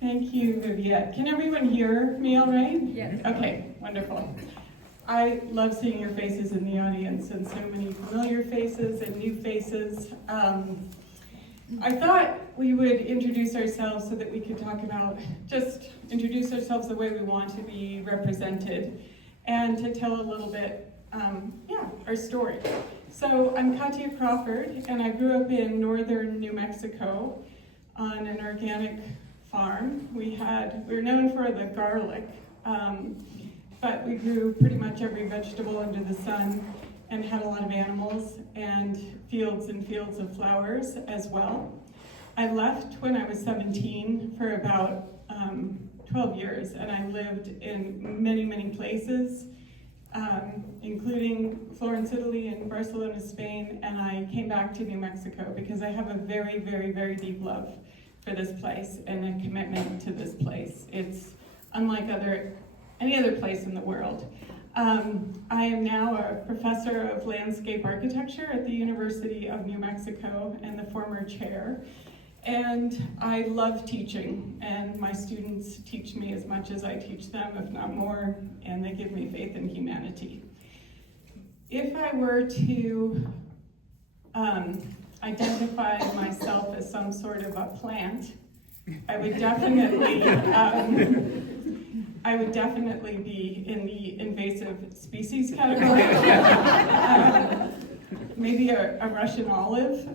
Thank you, Viviette. Can everyone hear me all right? Yes. Okay, wonderful. I love seeing your faces in the audience, and so many familiar faces and new faces. I thought we would introduce ourselves so that we could talk about, just introduce ourselves the way we want to be represented, and to tell a little bit, our story. So I'm Katya Crawford, and I grew up in northern New Mexico on an organic farm. We're known for the garlic, but we grew pretty much every vegetable under the sun and had a lot of animals and fields of flowers as well. I left when I was 17 for about 12 years, and I lived in many, many places, including Florence, Italy, and Barcelona, Spain, and I came back to New Mexico because I have a very, very, very deep love for this place and a commitment to this place. It's unlike any other place in the world. I am now a professor of landscape architecture at the University of New Mexico and the former chair. And I love teaching, and my students teach me as much as I teach them, if not more, and they give me faith in humanity. If I were to identify myself as some sort of a plant, I would definitely be in the invasive species category. Maybe a Russian olive.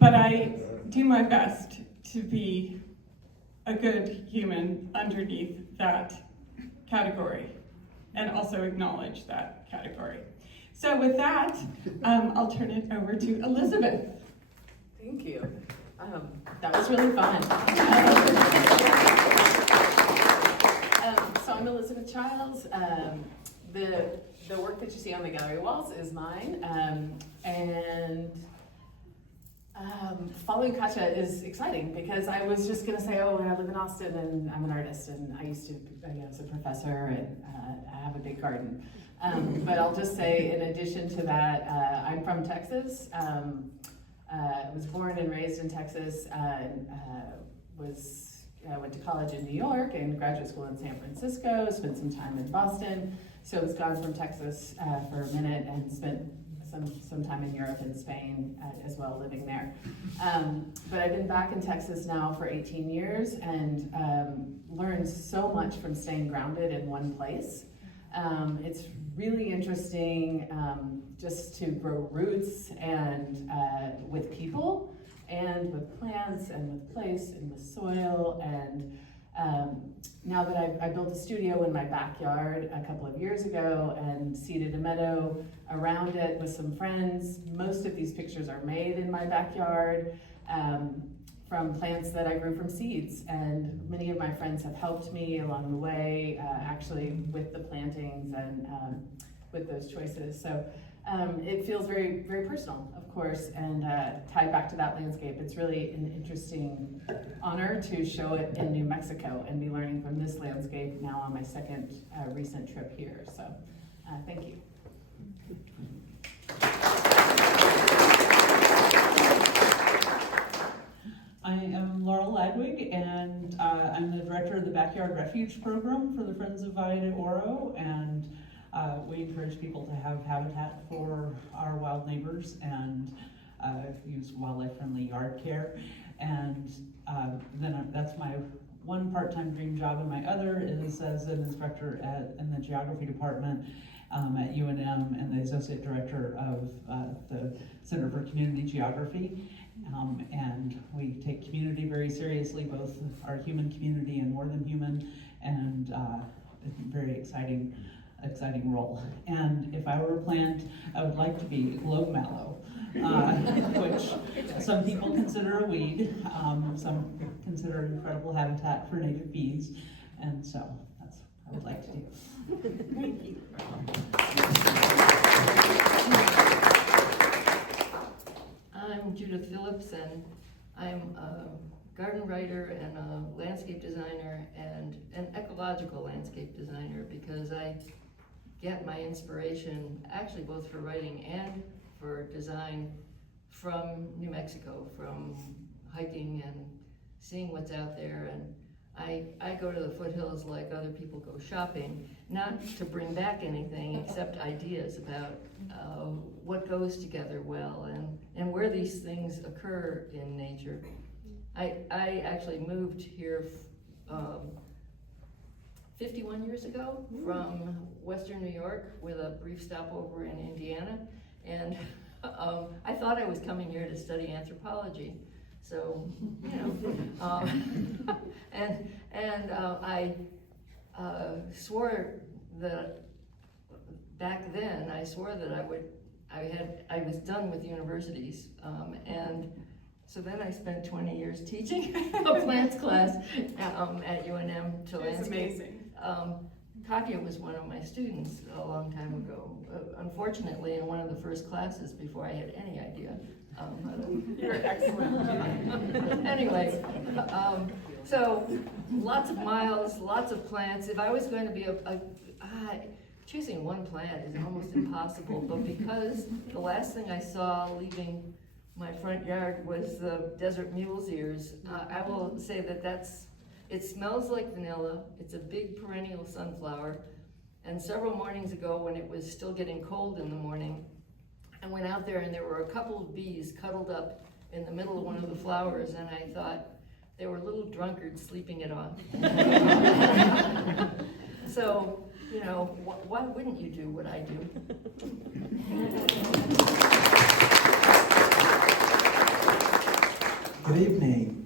But I do my best to be a good human underneath that category and also acknowledge that category. So with that, I'll turn it over to Elizabeth. Thank you. That was really fun. So I'm Elizabeth Chiles. The work that you see on the gallery walls is mine, following Katya is exciting because I was just going to say, I live in Austin and I'm an artist, and I used to, I was a professor, and I have a big garden. But I'll just say, in addition to that, I'm from Texas. I was born and raised in Texas, went to college in New York and graduate school in San Francisco, spent some time in Boston. So I was gone from Texas for a minute and spent some time in Europe and Spain as well, living there. But I've been back in Texas now for 18 years and learned so much from staying grounded in one place. It's really interesting just to grow roots and with people and with plants and with place and with soil. And now that I built a studio in my backyard a couple of years ago and seeded a meadow around it with some friends. Most of these pictures are made in my backyard from plants that I grew from seeds. And many of my friends have helped me along the way, actually with the plantings and with those choices. So it feels very, very personal, of course, and tied back to that landscape. It's really an interesting honor to show it in New Mexico and be learning from this landscape now on my second recent trip here. So thank you. I am Laurel Ladwig, and I'm the director of the Backyard Refuge program for the Friends of Valle de Oro, and we encourage people to have habitat for our wild neighbors and use wildlife-friendly yard care. And then that's my one part-time dream job, and my other is as an instructor in the geography department at UNM and the associate director of the Center for Community Geography. And we take community very seriously, both our human community and more than human, and it's a very exciting role. And if I were a plant, I would like to be globe mallow, which some people consider a weed, some consider an incredible habitat for native bees, and so that's what I would like to do. Thank you. I'm Judith Phillips, and I'm a garden writer and a landscape designer and an ecological landscape designer, because I get my inspiration actually both for writing and for design from New Mexico, from hiking and seeing what's out there. And I go to the foothills like other people go shopping, not to bring back anything except ideas about what goes together well and where these things occur in nature. I actually moved here 51 years ago from Western New York with a brief stopover in Indiana, and I thought I was coming here to study anthropology. So, you know, I swore that back then, I swore that I was done with universities, and so then I spent 20 years teaching a plants class at UNM to landscape. It's amazing. Katya was one of my students a long time ago, unfortunately in one of the first classes before I had any idea. You're excellent. Anyway, so lots of miles, lots of plants. If I was going to be choosing one plant is almost impossible, but because the last thing I saw leaving my front yard was the desert mule's ears, I will say that it smells like vanilla. It's a big perennial sunflower. And several mornings ago, when it was still getting cold in the morning, I went out there and there were a couple of bees cuddled up in the middle of one of the flowers, and I thought they were little drunkards sleeping it off. So, you know, why wouldn't you do what I do? Good evening.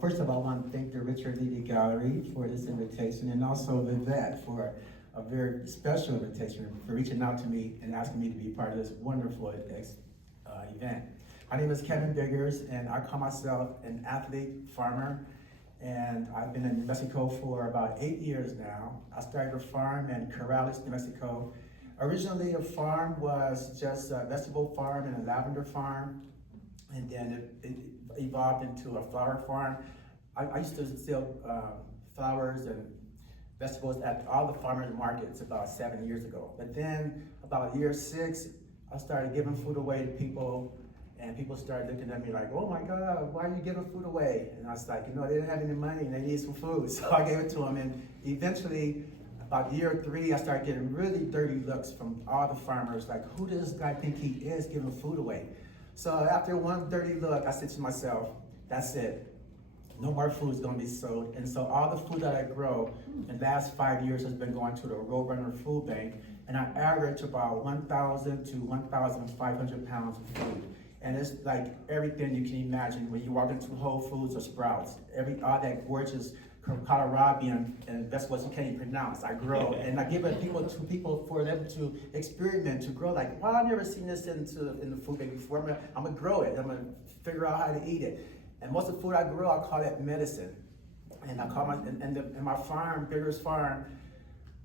First of all, I want to thank the Richard Levy Gallery for this invitation, and also the vet for a very special invitation for reaching out to me and asking me to be part of this wonderful event. My name is Kevin Biggers, and I call myself an athlete farmer, and I've been in Mexico for about 8 years now. I started a farm in Corrales, New Mexico. Originally, a farm was just a vegetable farm and a lavender farm, and then it evolved into a flower farm. I used to sell flowers and vegetables at all the farmers markets about 7 years ago. But then about year 6, I started giving food away to people, and people started looking at me like, oh my God, why are you giving food away? And I was like, you know, they didn't have any money and they needed some food. So I gave it to them, and eventually, about year 3, I started getting really dirty looks from all the farmers, like, who does this guy think he is giving food away? So after one dirty look, I said to myself, that's it. No more food is gonna be sold. And so all the food that I grow in the last 5 years has been going to the Roadrunner Food Bank, and I average about 1,000 to 1,500 pounds of food. And it's like everything you can imagine when you walk into Whole Foods or Sprouts, all that gorgeous Coloradian and vegetables you can't even pronounce, I grow. And I give it to people for them to experiment, to grow, like, wow, I've never seen this in the food bank before. I'm gonna grow it, I'm gonna figure out how to eat it. And most of the food I grow, I call it medicine. And I call in my farm, Biggers Farm,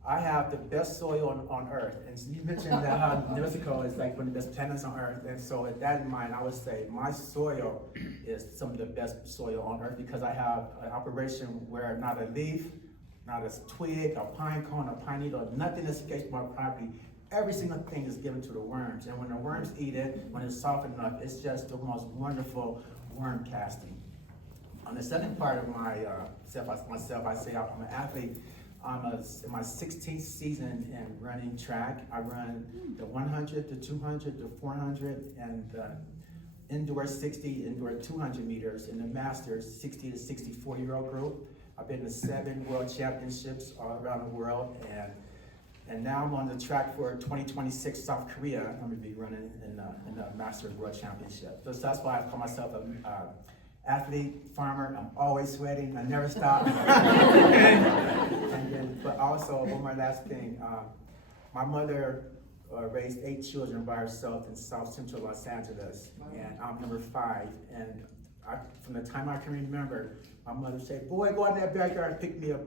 I have the best soil on earth. And so you mentioned that how New Mexico is like one of the best planets on earth. And so with that in mind, I would say my soil is some of the best soil on earth, because I have an operation where not a leaf, not a twig, a pine cone, a pine needle, nothing escapes my property. Every single thing is given to the worms. And when the worms eat it, when it's soft enough, it's just the most wonderful worm casting. On the second part of myself, I say I'm an athlete. I'm in my 16th season in running track. I run the 100, the 200, the 400, and the indoor 60, indoor 200 meters in the Masters 60 to 64-year-old group. I've been to 7 world championships all around the world, and now I'm on the track for 2026 South Korea. I'm gonna be running in the Masters World Championship. So that's why I call myself a athlete, farmer. I'm always sweating, I never stop. But also, one more last thing, my mother raised 8 children by herself in South Central Los Angeles, and I'm number 5. And from the time I can remember, my mother would say, boy, go out in that backyard and pick me a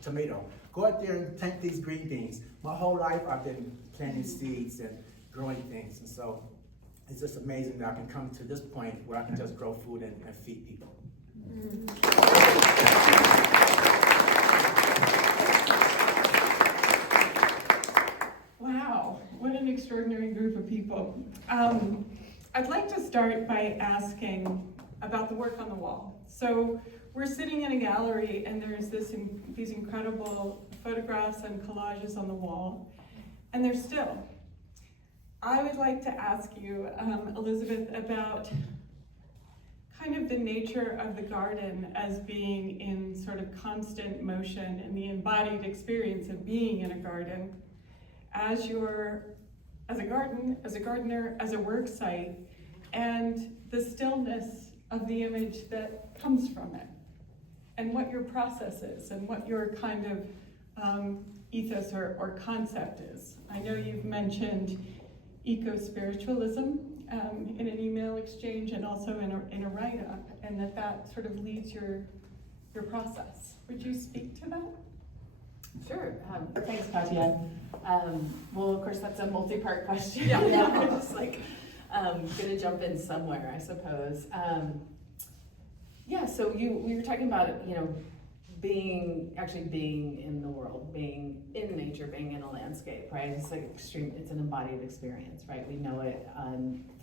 tomato. Go out there and plant these green beans. My whole life I've been planting seeds and growing things, and so it's just amazing that I can come to this point where I can just grow food and feed people. Wow, what an extraordinary group of people. I'd like to start by asking, about the work on the wall. So we're sitting in a gallery and there's these incredible photographs and collages on the wall, and they're still. I would like to ask you, Elizabeth, about kind of the nature of the garden as being in sort of constant motion and the embodied experience of being in a garden as a gardener, as a work site, and the stillness of the image that comes from it, and what your process is, and what your kind of ethos or concept is. I know you've mentioned eco-spiritualism in an email exchange and also in a write-up, and that sort of leads your process. Would you speak to that? Sure. Thanks, Katya. Well, of course, that's a multi-part question. Yeah. I'm just like gonna jump in somewhere, I suppose. So we were talking about, being in the world, being in nature, being in a landscape, right? It's like it's an embodied experience, right? We know it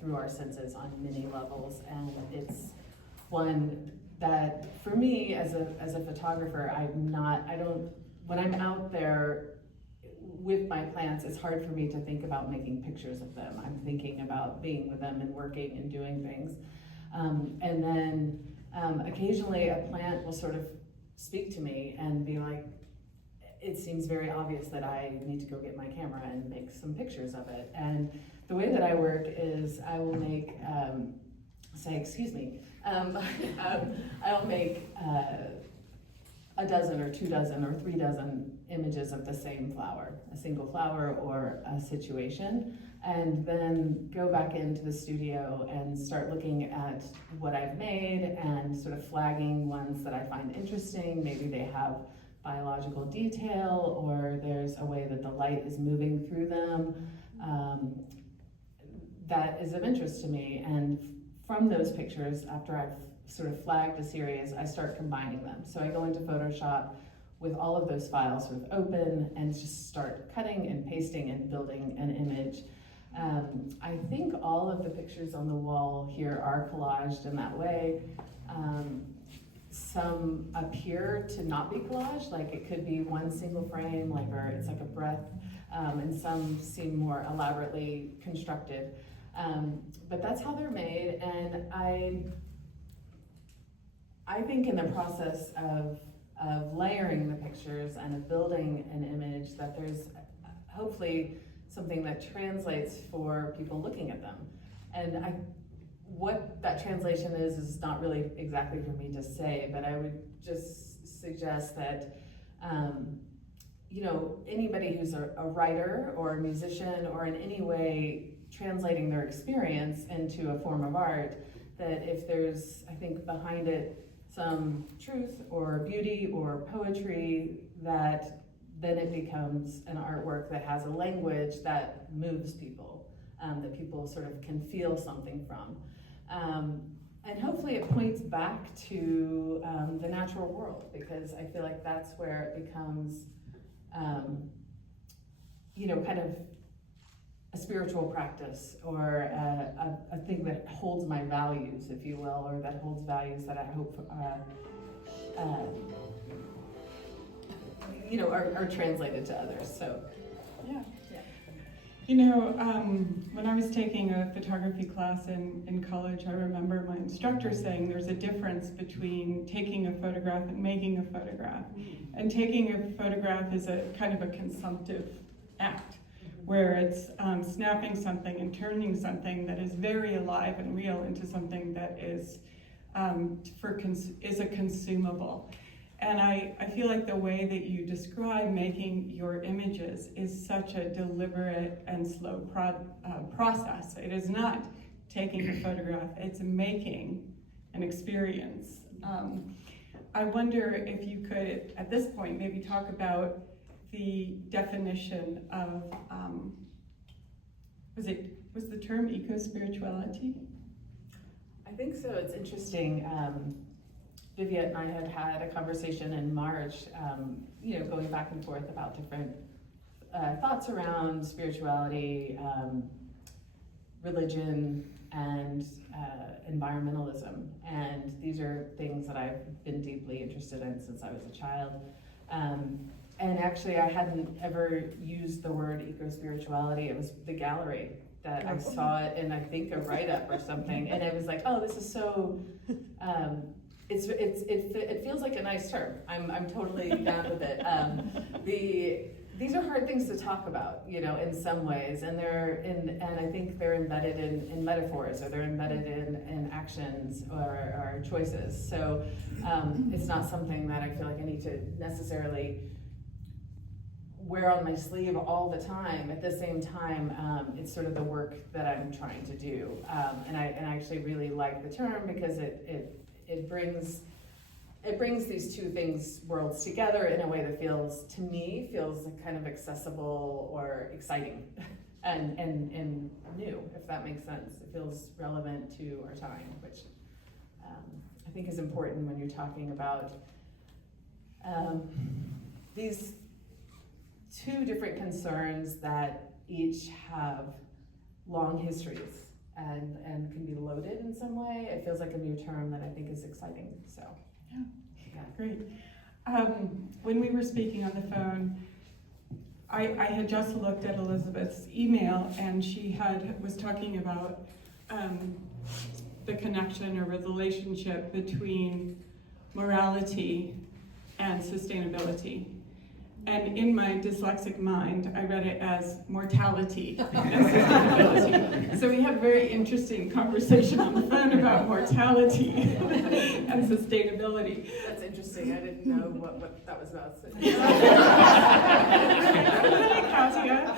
through our senses on many levels, and it's one that, for me, as a photographer, when I'm out there with my plants, it's hard for me to think about making pictures of them. I'm thinking about being with them and working and doing things. And then occasionally a plant will sort of speak to me and be like, it seems very obvious that I need to go get my camera and make some pictures of it. And the way that I work is I will make, I'll make a dozen or 2 dozen or 3 dozen images of the same flower, a single flower or a situation, and then go back into the studio and start looking at what I've made and sort of flagging ones that I find interesting. Maybe they have biological detail, or there's a way that the light is moving through them that is of interest to me. And from those pictures, after I've sort of flagged a series, I start combining them. So I go into Photoshop with all of those files sort of open and just start cutting and pasting and building an image. I think all of the pictures on the wall here are collaged in that way. Some appear to not be collaged, like it could be one single frame, or it's like a breath, and some seem more elaborately constructed. But that's how they're made, and I think in the process of layering the pictures and of building an image, that there's hopefully something that translates for people looking at them. And what that translation is not really exactly for me to say, but I would just suggest that anybody who's a writer or a musician or in any way translating their experience into a form of art, that if there's, I think, behind it some truth or beauty or poetry, that then it becomes an artwork that has a language that moves people, that people sort of can feel something from. And hopefully it points back to the natural world, because I feel like that's where it becomes, kind of a spiritual practice, or a thing that holds my values, if you will, or that holds values that I hope are translated to others. So Yeah. When I was taking a photography class in college, I remember my instructor saying there's a difference between taking a photograph and making a photograph. And taking a photograph is a kind of a consumptive act, where it's snapping something and turning something that is very alive and real into something that is a consumable. And I feel like the way that you describe making your images is such a deliberate and slow process. It is not taking a photograph, it's making an experience. I wonder if you could, at this point, maybe talk about the definition of, was the term eco-spirituality? I think so. It's interesting. Vivian and I had a conversation in March, going back and forth about different thoughts around spirituality, religion, and environmentalism. And these are things that I've been deeply interested in since I was a child. And actually, I hadn't ever used the word eco-spirituality. It was the gallery that I saw it in, I think, a write-up or something. And it was like, oh, this is so, it feels like a nice term. I'm totally down with it. These are hard things to talk about, you know, in some ways, and I think they're embedded in metaphors, or they're embedded in actions or choices. So it's not something that I feel like I need to necessarily wear on my sleeve all the time. At the same time, it's sort of the work that I'm trying to do, and I actually really like the term because it brings these two worlds together in a way that feels kind of accessible or exciting and new, if that makes sense. It feels relevant to our time, which I think is important when you're talking about these two different concerns that each have long histories and can be loaded in some way. It feels like a new term that I think is exciting, so. Yeah. Great. When we were speaking on the phone, I had just looked at Elizabeth's email, and she was talking about the connection or the relationship between morality and sustainability. And in my dyslexic mind, I read it as mortality and sustainability. So we had a very interesting conversation on the phone about mortality and sustainability. That's interesting. I didn't know what that was about. Katya.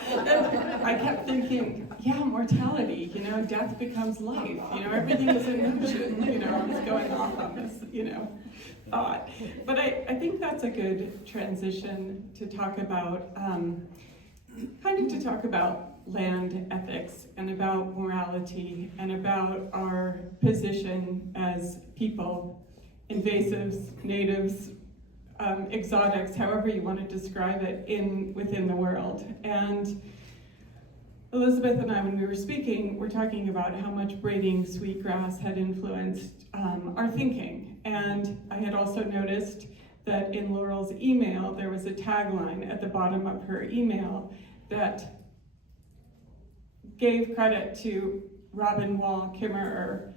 I kept thinking, yeah, mortality, you know, death becomes life, you know, everything is in motion, you know, I was going off on this, you know, thought. But I think that's a good transition to talk about, land ethics and about morality and about our position as people, invasives, natives, exotics, however you want to describe it, within the world. And Elizabeth and I, when we were speaking, were talking about how much braiding sweetgrass had influenced our thinking. And I had also noticed that in Laurel's email, there was a tagline at the bottom of her email that gave credit to Robin Wall Kimmerer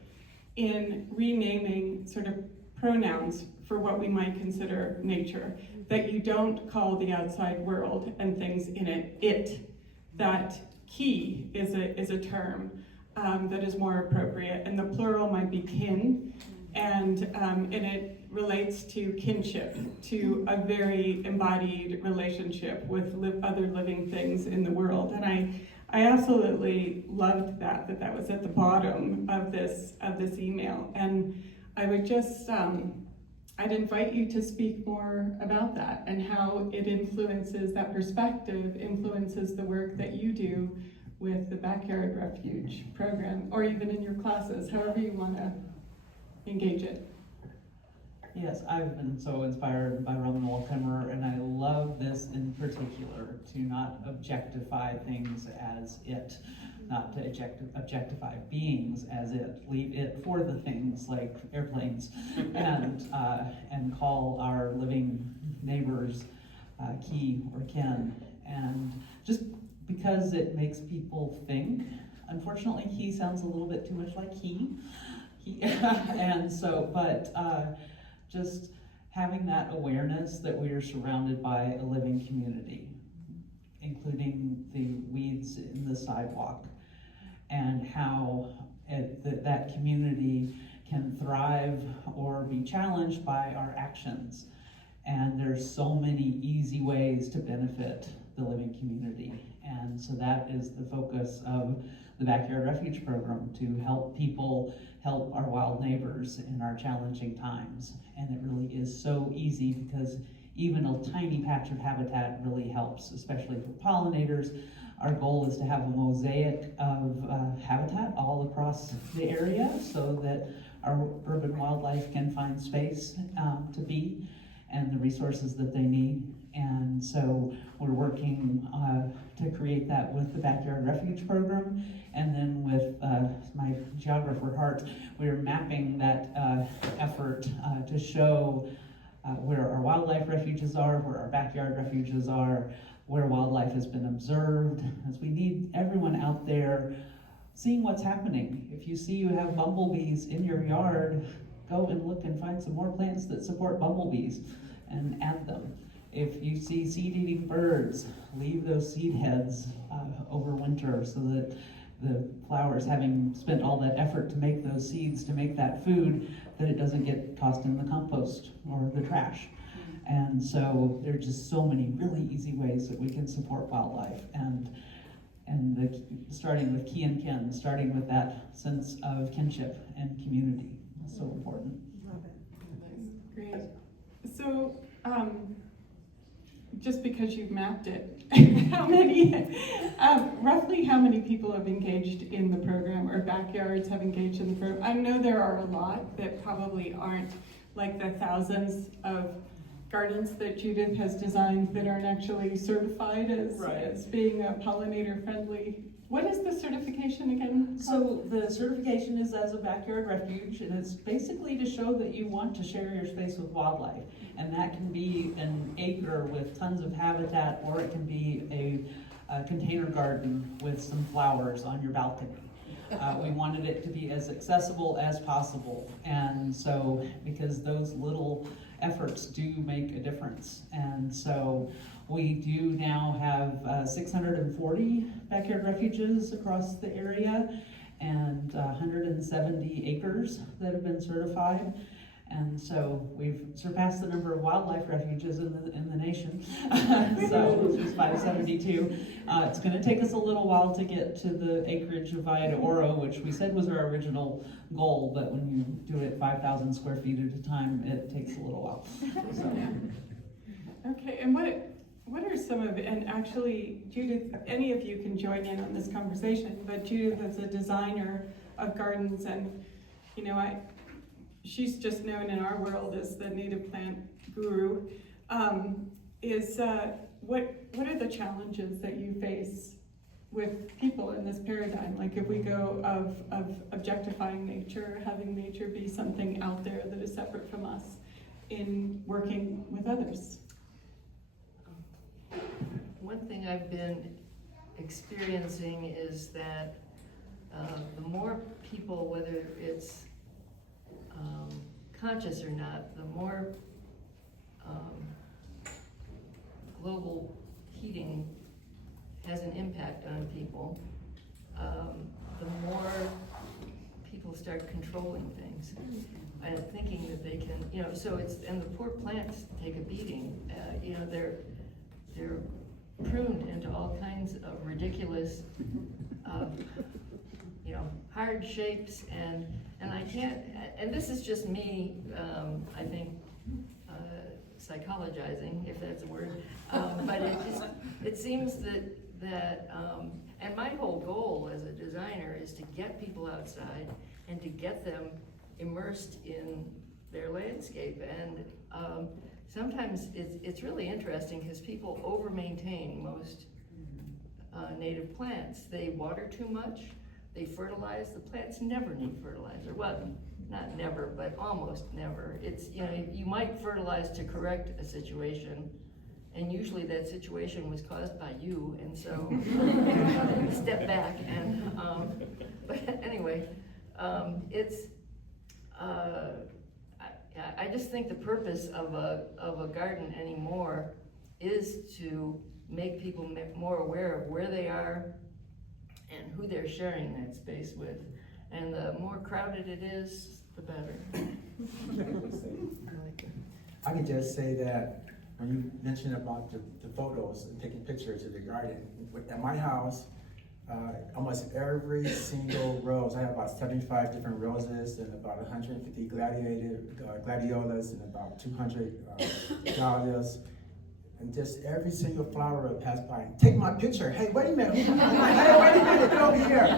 in renaming sort of pronouns for what we might consider nature, that you don't call the outside world and things in it, that key is a term that is more appropriate, and the plural might be kin, and it relates to kinship, to a very embodied relationship with other living things in the world. And I absolutely loved that was at the bottom of this email. And I would just, I'd invite you to speak more about that and how it influences, that perspective influences the work that you do with the Backyard Refuge program, or even in your classes, however you want to engage it. Yes, I've been so inspired by Robin Wall Kimmerer, and I love this in particular, to not objectify things as it, not to objectify beings as it, leave it for the things like airplanes, and call our living neighbors key or kin, and just because it makes people think. Unfortunately, he sounds a little bit too much like he and so, but just having that awareness that we are surrounded by a living community, including the weeds in the sidewalk, and how that community can thrive or be challenged by our actions. And there's so many easy ways to benefit the living community. And so that is the focus of the Backyard Refuge program, to help people help our wild neighbors in our challenging times. And it really is so easy, because even a tiny patch of habitat really helps, especially for pollinators. Our goal is to have a mosaic of habitat all across the area so that our urban wildlife can find space to be. and the resources that they need. And so we're working to create that with the Backyard Refuge program. And then with my geographer heart, we're mapping that effort to show where our wildlife refuges are, where our backyard refuges are, where wildlife has been observed, as we need everyone out there seeing what's happening. If you see you have bumblebees in your yard, go and look and find some more plants that support bumblebees and add them. If you see seed-eating birds, leave those seed heads over winter so that the flowers, having spent all that effort to make those seeds, to make that food, that it doesn't get tossed in the compost or the trash. And so there are just so many really easy ways that we can support wildlife, and starting with Key and Kin, starting with that sense of kinship and community is so important. Love it. Great. So, just because you've mapped it, roughly how many people have engaged in the program, or backyards have engaged in the program? I know there are a lot that probably aren't like the thousands of gardens that Judith has designed that aren't actually certified as being a pollinator friendly. What is the certification again? So the certification is as a backyard refuge, and it's basically to show that you want to share your space with wildlife. And that can be an acre with tons of habitat, or it can be a container garden with some flowers on your balcony. We wanted it to be as accessible as possible. And so, because those little efforts do make a difference. And so we do now have 640 backyard refuges across the area, and 170 acres that have been certified. And so we've surpassed the number of wildlife refuges in the nation. So which is 572. It's going to take us a little while to get to the acreage of Valle de Oro, which we said was our original goal, but when you do it 5,000 square feet at a time, it takes a little while. So. Okay, and what are some of, and actually, Judith, any of you can join in on this conversation, but Judith is a designer of gardens, and you know, she's just known in our world as the native plant guru. What are the challenges that you face with people in this paradigm? Like if we go of objectifying nature, having nature be something out there that is separate from us in working with others. One thing I've been experiencing is that the more people, whether it's conscious or not, the more global heating has an impact on people, the more people start controlling things and thinking that they can, you know, so it's, and the poor plants take a beating. You know, they're pruned into all kinds of ridiculous, you know, hard shapes, and I can't, and this is just me, I think, psychologizing, if that's a word, but it seems that and my whole goal as a designer is to get people outside and to get them immersed in their landscape, and sometimes it's really interesting because people over-maintain most native plants. They water too much, they fertilize. The plants never need fertilizer. Well, not never, but almost never. It's, you know, you might fertilize to correct a situation, and usually that situation was caused by you, and so step back. And but anyway, it's I just think the purpose of a garden anymore is to make people more aware of where they are and who they're sharing that space with. And the more crowded it is, the better. I can just say that when you mentioned about the photos and taking pictures of the garden, at my house, almost every single rose, I have about 75 different roses and about 150 gladiolas and about 200 dahlias. And just every single flower that passed by, take my picture. Hey, wait a minute. Hey, wait a minute, get over here.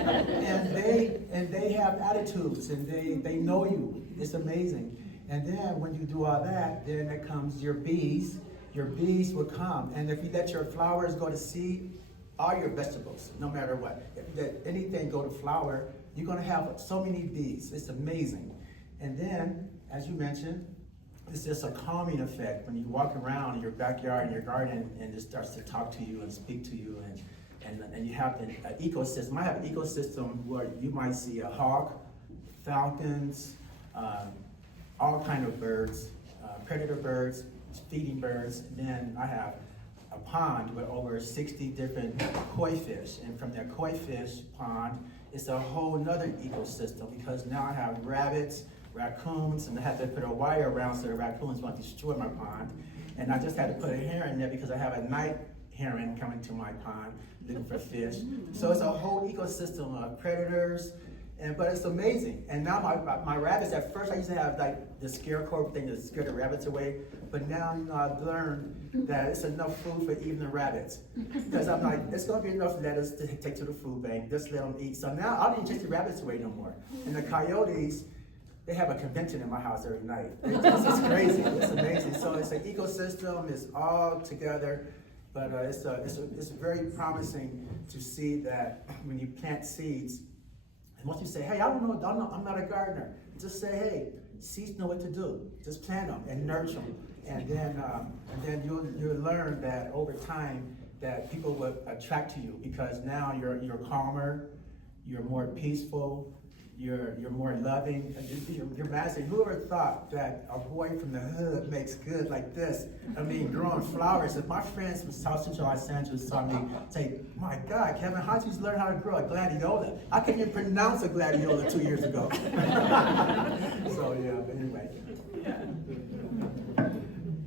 And they have attitudes, and they know you. It's amazing. And then when you do all that, then there comes your bees. Your bees will come. And if you let your flowers go to seed, all your vegetables, no matter what, if you let anything go to flower, you're gonna have so many bees. It's amazing. And then, as you mentioned, it's just a calming effect when you walk around in your backyard, in your garden, and it starts to talk to you and speak to you, and you have an ecosystem. I have an ecosystem where you might see a hawk, falcons, all kind of birds, predator birds, feeding birds. And then I have a pond with over 60 different koi fish, and from that koi fish pond, it's a whole nother ecosystem, because now I have rabbits, raccoons, and I had to put a wire around so the raccoons won't destroy my pond. And I just had to put a heron there because I have a night heron coming to my pond looking for fish. So it's a whole ecosystem of predators, but it's amazing. And now my rabbits, at first I used to have like the scarecrow thing to scare the rabbits away, but now, you know, I've learned that it's enough food for even the rabbits. Because I'm like, it's gonna be enough lettuce to take to the food bank, just let them eat. So now I don't even chase the rabbits away no more. And the coyotes, they have a convention in my house every night. It's crazy, it's amazing. So it's an ecosystem, it's all together, but it's very promising to see that when you plant seeds, and once you say, hey, I don't know, I'm not a gardener, just say, hey, seeds know what to do. Just plant them and nurture them. And then you'll learn that over time that people will attract to you, because now you're calmer, you're more peaceful, you're more loving. You're amazing. Whoever thought that a boy from the hood makes good like this? I mean, growing flowers. If my friends from South Central Los Angeles saw me say, my God, Kevin, how'd you learn how to grow a gladiola? I couldn't even pronounce a gladiola 2 years ago. So yeah, but anyway. Yeah.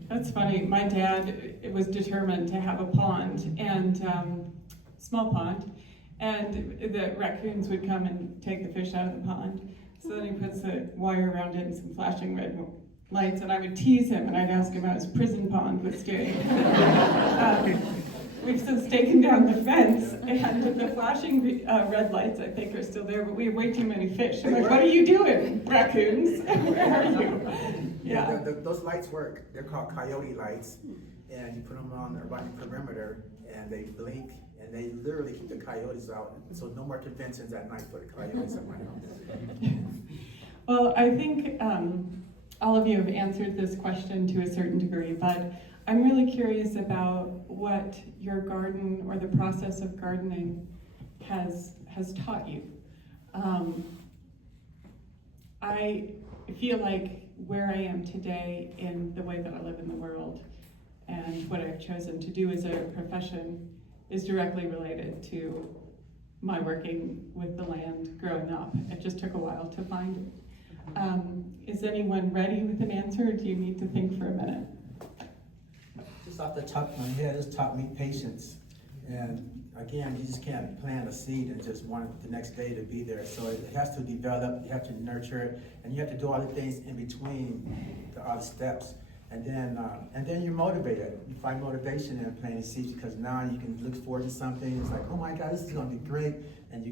That's funny. My dad was determined to have a pond, and small pond, and the raccoons would come and take the fish out of the pond. So then he puts a wire around it and some flashing red lights, and I would tease him, and I'd ask him how his prison pond was doing. We've since taken down the fence, and the flashing red lights, I think, are still there, but we have way too many fish. I'm like, what are you doing, raccoons? Where are you? Yeah. Those lights work. They're called coyote lights, and you put them on around the perimeter, and they blink, and they literally keep the coyotes out. So no more conventions at night for the coyotes at my house. Well, I think all of you have answered this question to a certain degree, but I'm really curious about what your garden or the process of gardening has taught you. I feel like where I am today in the way that I live in the world and what I've chosen to do as a profession is directly related to my working with the land growing up. It just took a while to find it. Is anyone ready with an answer, or do you need to think for a minute? Just off the top of my head, it's taught me patience. And again, you just can't plant a seed and just want it the next day to be there. So it has to develop, you have to nurture it, and you have to do all the things in between, all the steps. And then you're motivated. You find motivation in planting seeds, because now you can look forward to something. It's like, oh my God, this is gonna be great. And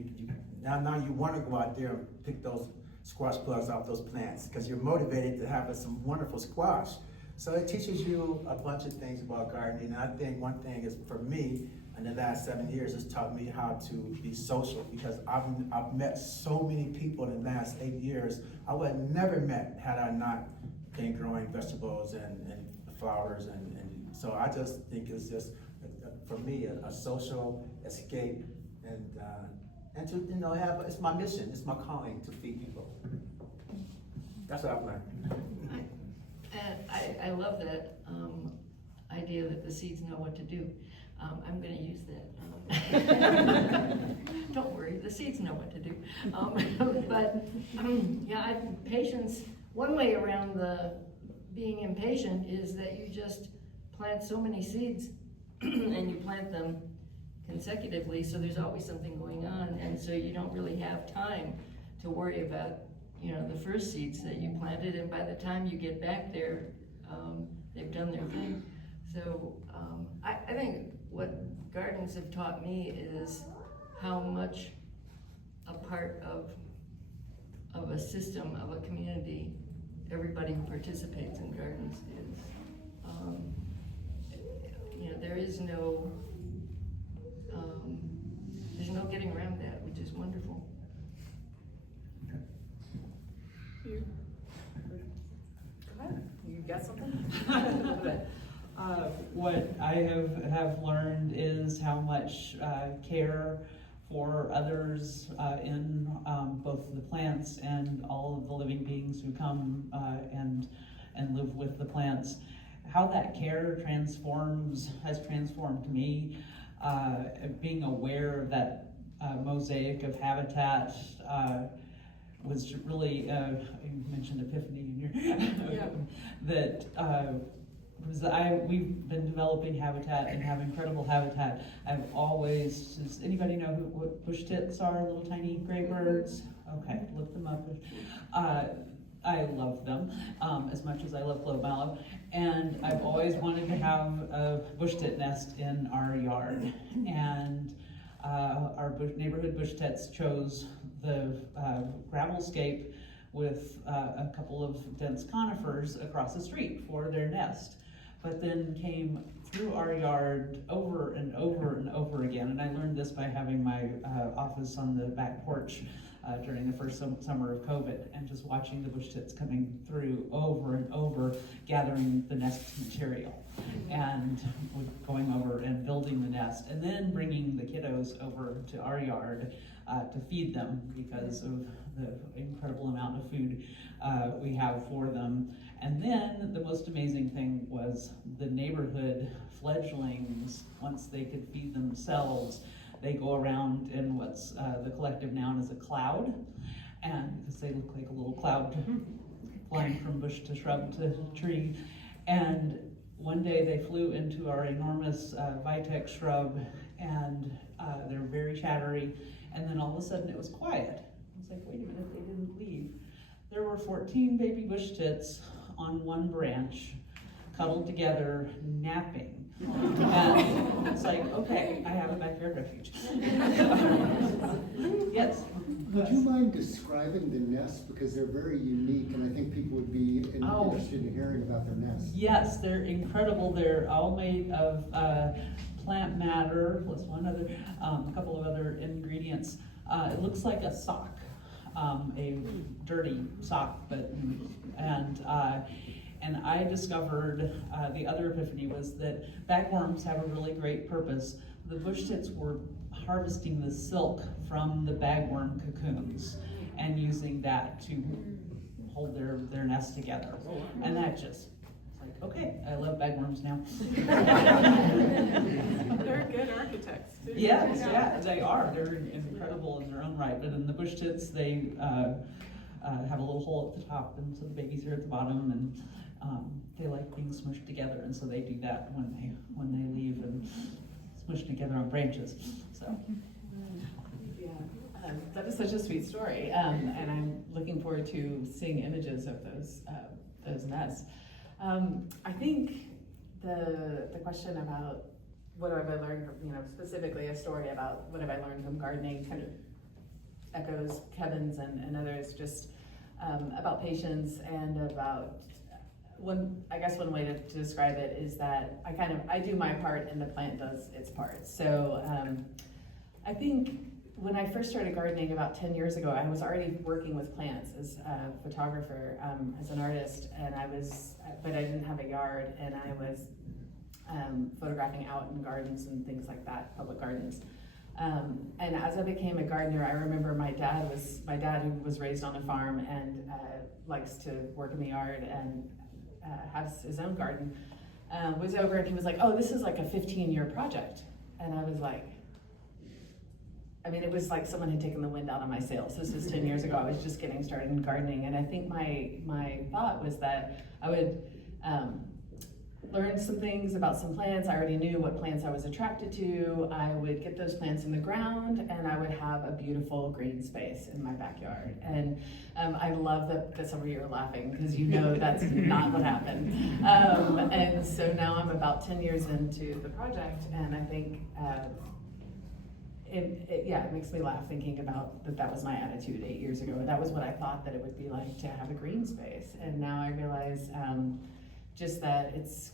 now you wanna go out there and pick those squash plugs off those plants, because you're motivated to have some wonderful squash. So it teaches you a bunch of things about gardening. And I think one thing is, for me, in the last 7 years, it's taught me how to be social, because I've met so many people in the last 8 years I would have never met had I not been growing vegetables and flowers. And so I just think it's just, for me, a social escape, and to have, it's my mission, it's my calling to feed people. That's what I've learned. And I love that idea that the seeds know what to do. I'm going to use that. Don't worry, the seeds know what to do. Yeah, patience. One way around being impatient is that you just plant so many seeds and you plant them consecutively, so there's always something going on, and so you don't really have time to worry about the first seeds that you planted, and by the time you get back there, they've done their thing. So I think what gardens have taught me is how much a part of a system, of a community, everybody who participates in gardens is, there's no getting around that, which is wonderful. Go ahead. You got something? What I have learned is how much care for others in both the plants and all of the living beings who come and live with the plants. How that care has transformed me, being aware of that mosaic of habitat was really, you mentioned epiphany in your, we've been developing habitat and have incredible habitat. I've always, does anybody know what bush tits are, little tiny gray birds? Okay, look them up. I love them as much as I love globe mallow. And I've always wanted to have a bush tit nest in our yard. And our neighborhood bush tits chose the gravelscape with a couple of dense conifers across the street for their nest. But then came through our yard over and over and over again. And I learned this by having my office on the back porch during the first summer of COVID, and just watching the bush tits coming through over and over, gathering the nest material, and going over and building the nest, and then bringing the kiddos over to our yard to feed them because of the incredible amount of food we have for them. And then the most amazing thing was the neighborhood fledglings, once they could feed themselves, they go around in what's the collective noun is a cloud, and because they look like a little cloud flying from bush to shrub to tree. And one day they flew into our enormous vitex shrub, and they're very chattery, and then all of a sudden it was quiet. I was like, wait a minute, they didn't leave. There were 14 baby bush tits on one branch, cuddled together, napping. And it's like, okay, I have a backyard refuge. Yes? Would you mind describing the nests, because they're very unique, and I think people would be interested in hearing about their nests. Yes, they're incredible. They're all made of plant matter, plus a couple of other ingredients. It looks like a sock, a dirty sock, and I discovered the other epiphany was that bagworms have a really great purpose. The bush tits were harvesting the silk from the bagworm cocoons and using that to hold their nest together. And that just, like, okay, I love bagworms now. They're good architects too. Yes, yeah, they are. They're incredible in their own right. But in the bush tits, they have a little hole at the top, and so the babies are at the bottom, and they like being smushed together, and so they do that when they leave and smush together on branches. So. Yeah, that is such a sweet story, and I'm looking forward to seeing images of those nests. I think the question about what have I learned from, specifically a story about what have I learned from gardening kind of echoes Kevin's and others, just about patience, and about one way to describe it is that I do my part and the plant does its part. So I think when I first started gardening about 10 years ago, I was already working with plants as a photographer, as an artist, but I didn't have a yard, and I was photographing out in gardens and things like that, public gardens. And as I became a gardener, I remember my dad who was raised on a farm and likes to work in the yard and has his own garden, was over, and he was like, oh, this is like a 15-year project. And I was like, it was like someone had taken the wind out of my sails. This was 10 years ago. I was just getting started in gardening. And I think my thought was that I would learn some things about some plants. I already knew what plants I was attracted to. I would get those plants in the ground, and I would have a beautiful green space in my backyard. And I love that some of you are laughing, because that's not what happened. And so now I'm about 10 years into the project, and I think it makes me laugh thinking about that was my attitude 8 years ago. That was what I thought that it would be like to have a green space. And now I realize just that it's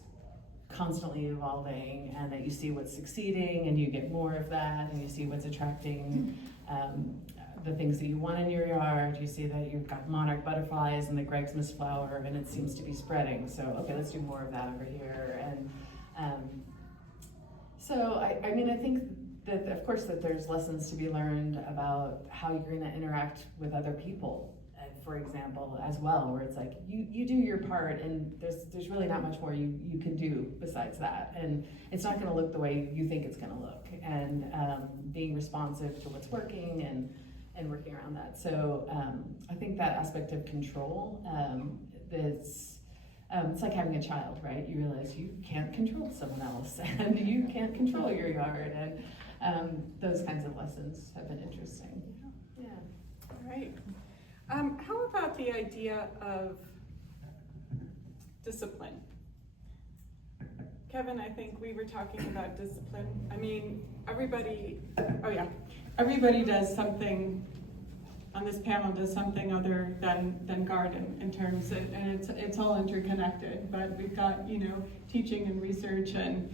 constantly evolving, and that you see what's succeeding and you get more of that, and you see what's attracting the things that you want in your yard. You see that you've got monarch butterflies and the Greg's Miss flower, and it seems to be spreading. So, okay, let's do more of that over here. And so I mean, I think that, of course, that there's lessons to be learned about how you're going to interact with other people, for example, as well, where it's like you do your part, and there's really not much more you can do besides that, and it's not going to look the way you think it's going to look, and being responsive to what's working and working around that. So I think that aspect of control, it's like having a child, right? You realize you can't control someone else, and you can't control your yard, and those kinds of lessons have been interesting. Yeah. All right. How about the idea of discipline? Kevin, I think we were talking about discipline. I mean, everybody does something on this panel, does something other than garden in terms of, and it's all interconnected, but we've got, teaching and research and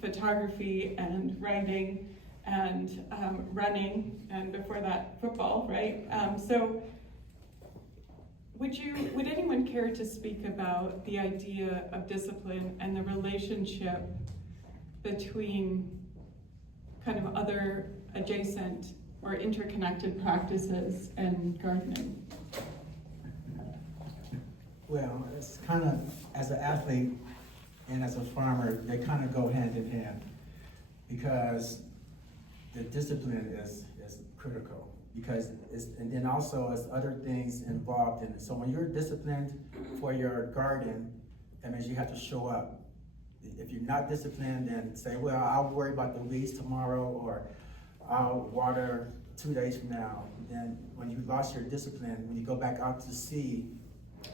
photography and writing and running, and before that, football, right? So would anyone care to speak about the idea of discipline and the relationship between kind of other adjacent or interconnected practices and gardening? Well, it's kind of, as an athlete and as a farmer, they kind of go hand in hand, because the discipline is critical, because and then also there's other things involved in it. So when you're disciplined for your garden, that means you have to show up. If you're not disciplined, then say, well, I'll worry about the weeds tomorrow, or I'll water 2 days from now. Then when you lost your discipline, when you go back out to see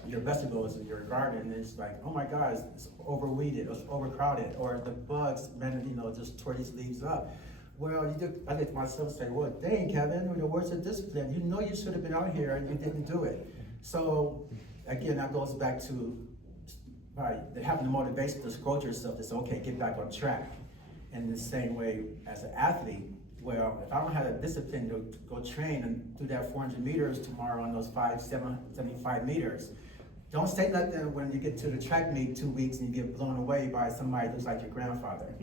your vegetables in your garden, it's like, oh my God, it's overweeded, it's overcrowded, or the bugs, just tore these leaves up. Well, I think to myself, say, well, dang, Kevin, where's the discipline? You should have been out here and you didn't do it. So again, that goes back to having the motivation to scold yourself to say, okay, get back on track. And in the same way, as an athlete, well, if I don't have the discipline to go train and do that 400 meters tomorrow on those 75 meters, don't say nothing when you get to the track meet 2 weeks and you get blown away by somebody who's like your grandfather.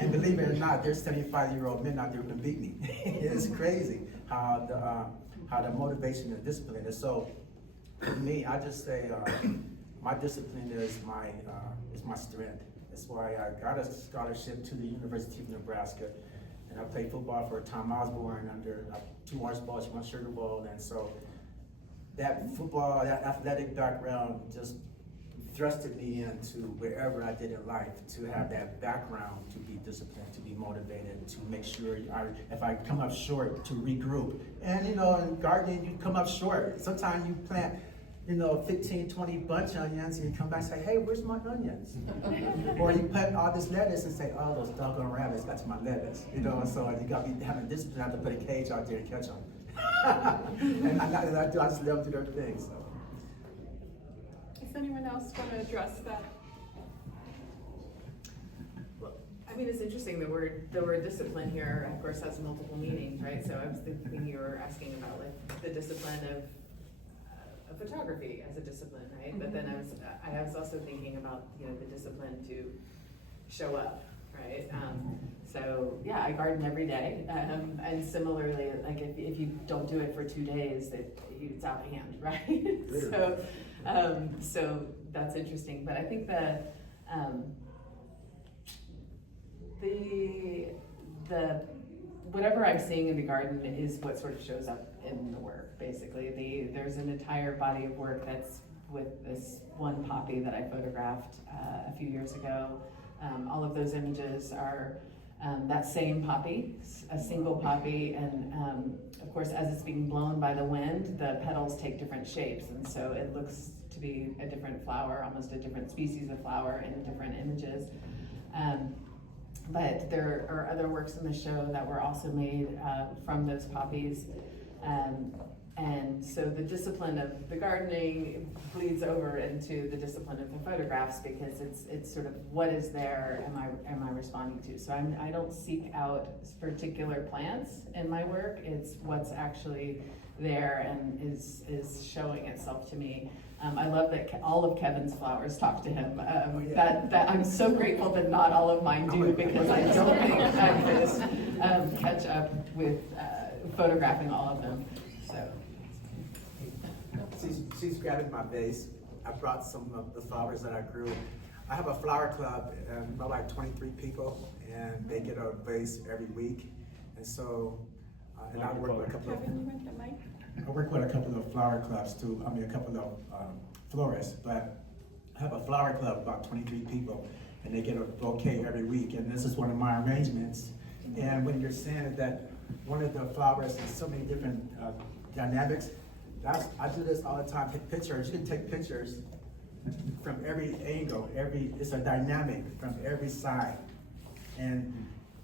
And believe it or not, there's 75-year-old men out there who can beat me. It's crazy how the motivation and discipline is. So for me, I just say my discipline is my strength. That's why I got a scholarship to the University of Nebraska. And I played football for Tom Osborne under 2 Orange Bowls, 1 Sugar Bowl, and so that football, that athletic background just thrusted me into wherever I did in life, to have that background, to be disciplined, to be motivated, to make sure if I come up short, to regroup. And in gardening, you come up short. Sometimes you plant 15, 20 bunch onions, and you come back and say, hey, where's my onions? Or you plant all this lettuce and say, oh, those doggone rabbits got to my lettuce. So you got to be having discipline. I have to put a cage out there and catch them. And I just love to do their thing. So. Does anyone else want to address that? Well, I mean, it's interesting, the word discipline here, of course, has multiple meanings, right? So I was thinking you were asking about like the discipline of photography as a discipline, right? Mm-hmm. But then I was also thinking about the discipline to show up, right? So yeah, I garden every day, and similarly, like if you don't do it for 2 days, it's out of hand, right? So that's interesting. But I think the whatever I'm seeing in the garden is what sort of shows up in the work, basically. There's an entire body of work that's with this one poppy that I photographed a few years ago. All of those images are that same poppy, a single poppy, and of course, as it's being blown by the wind, the petals take different shapes, and so it looks to be a different flower, almost a different species of flower in different images. But there are other works in the show that were also made from those poppies. And so the discipline of the gardening bleeds over into the discipline of the photographs, because it's sort of what is there am I responding to? So I don't seek out particular plants in my work. It's what's actually there and is showing itself to me. I love that all of Kevin's flowers talk to him. That I'm so grateful that not all of mine do, because I don't think I could catch up with photographing all of them. So. She's grabbing my vase. I brought some of the flowers that I grew. I have a flower club, about like 23 people, and they get a vase every week. And so, and I work with a couple of. Kevin, you want the mic? I work with a couple of flower clubs too. I mean, a couple of florists, but I have a flower club, about 23 people, and they get a bouquet every week. And this is one of my arrangements. And when you're saying that one of the flowers has so many different dynamics, I do this all the time. Take pictures. You can take pictures from every angle. It's a dynamic from every side, and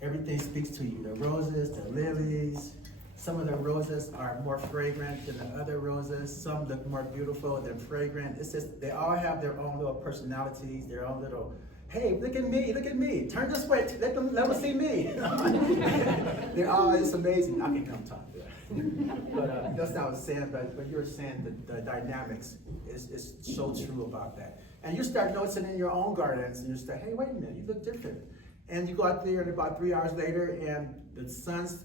everything speaks to you. The roses, the lilies. Some of the roses are more fragrant than the other roses. Some look more beautiful than fragrant. It's just, they all have their own little personalities, their own little, hey, look at me, turn this way, let them see me. They're all, it's amazing. I can come talk there. But that's what I was saying, but when you were saying the dynamics is so true about that. And you start noticing in your own gardens, and you start, hey, wait a minute, you look different. And you go out there, and about 3 hours later, and the sun's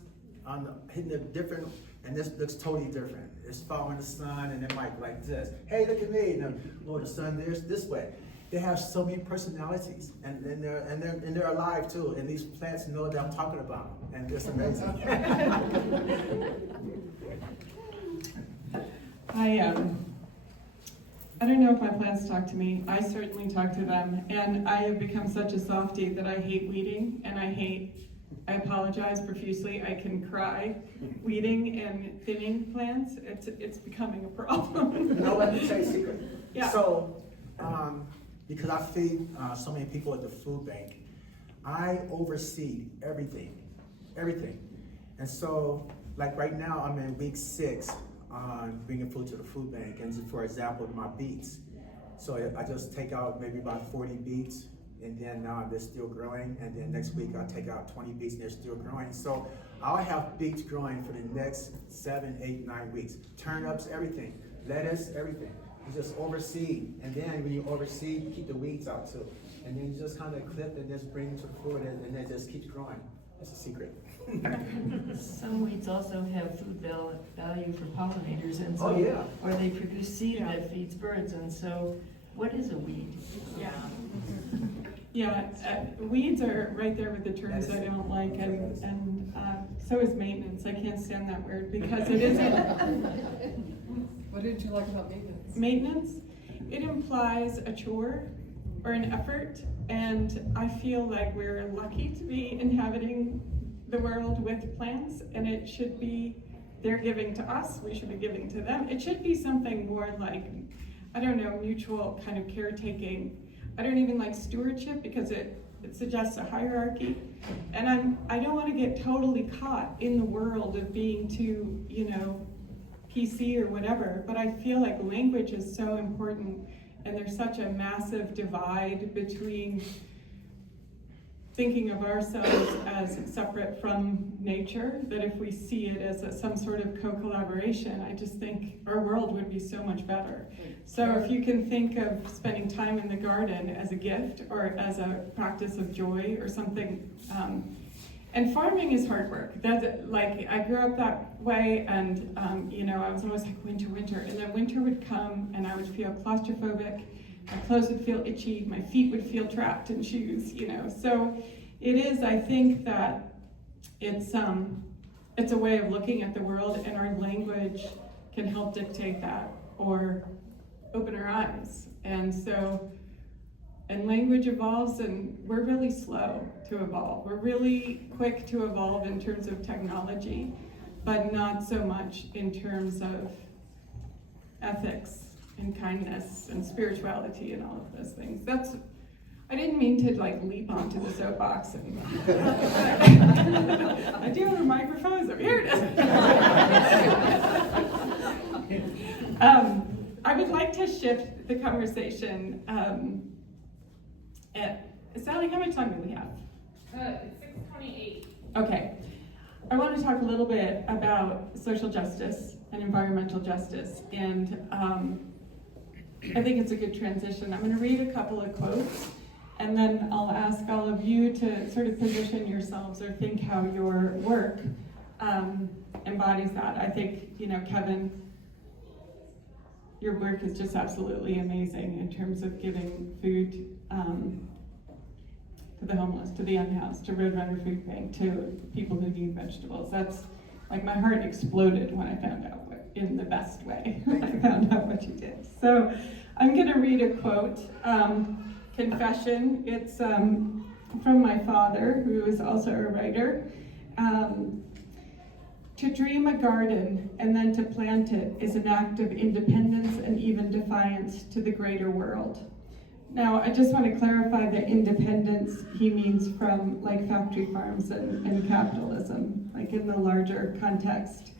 hitting it different, and this looks totally different. It's following the sun, and it might like this. Hey, look at me. And the sun there's this way. They have so many personalities, and they're alive too. And these plants know that I'm talking about, and it's amazing. I don't know if my plants talk to me. I certainly talk to them, and I have become such a softie that I hate weeding, and I apologize profusely. I can cry weeding and thinning plants. It's becoming a problem. You know what? Let me tell you a secret. Yeah. So, because I feed so many people at the food bank, I oversee everything. And so, like right now, I'm in week 6 on bringing food to the food bank. And for example, my beets. So I just take out maybe about 40 beets, and then they're still growing. And then next week I'll take out 20 beets, and they're still growing. So I'll have beets growing for the next 7, 8, 9 weeks. Turnips, everything. Lettuce, everything. You just oversee, and then when you oversee, you keep the weeds out too. And then you just kind of clip and just bring them to the food, and it just keeps growing. That's a secret. Some weeds also have food value for pollinators, and so, Oh, yeah. or they produce seed Yeah. that feeds birds, and so, what is a weed? Yeah, weeds are right there with the terms I don't like, and so is maintenance. I can't stand that word because it isn't. What did you like about maintenance? Maintenance, it implies a chore or an effort, and I feel like we're lucky to be inhabiting the world with plants, and it should be, they're giving to us, we should be giving to them. It should be something more like, I don't know, mutual kind of caretaking. I don't even like stewardship because it suggests a hierarchy, and I don't want to get totally caught in the world of being too, PC or whatever, but I feel like language is so important, and there's such a massive divide between thinking of ourselves as separate from nature, that if we see it as some sort of co-collaboration, I just think our world would be so much better. So if you can think of spending time in the garden as a gift or as a practice of joy or something, and farming is hard work. That's like, I grew up that way, and I was always like winter, and then winter would come and I would feel claustrophobic, my clothes would feel itchy, my feet would feel trapped in shoes, So it is, I think that it's a way of looking at the world, and our language can help dictate that or open our eyes. And language evolves, and we're really slow to evolve. We're really quick to evolve in terms of technology, but not so much in terms of ethics and kindness and spirituality and all of those things. I didn't mean to like leap onto the soapbox and I do have a microphone, so here it is. I would like to shift the conversation. Sally, how much time do we have? It's 6:28. Okay. I want to talk a little bit about social justice and environmental justice, and I think it's a good transition. I'm going to read a couple of quotes, and then I'll ask all of you to sort of position yourselves or think how your work embodies that. I think, you know, Kevin, your work is just absolutely amazing in terms of giving food to the homeless, to the unhoused, to Roadrunner Food Bank, to people who need vegetables. That's like my heart exploded when I found out what, in the best way, when I found out what you did. So I'm going to read a quote, confession. It's from my father, who is also a writer. To dream a garden and then to plant it is an act of independence and even defiance to the greater world. Now, I just want to clarify that independence he means from like factory farms and capitalism, like in the larger context.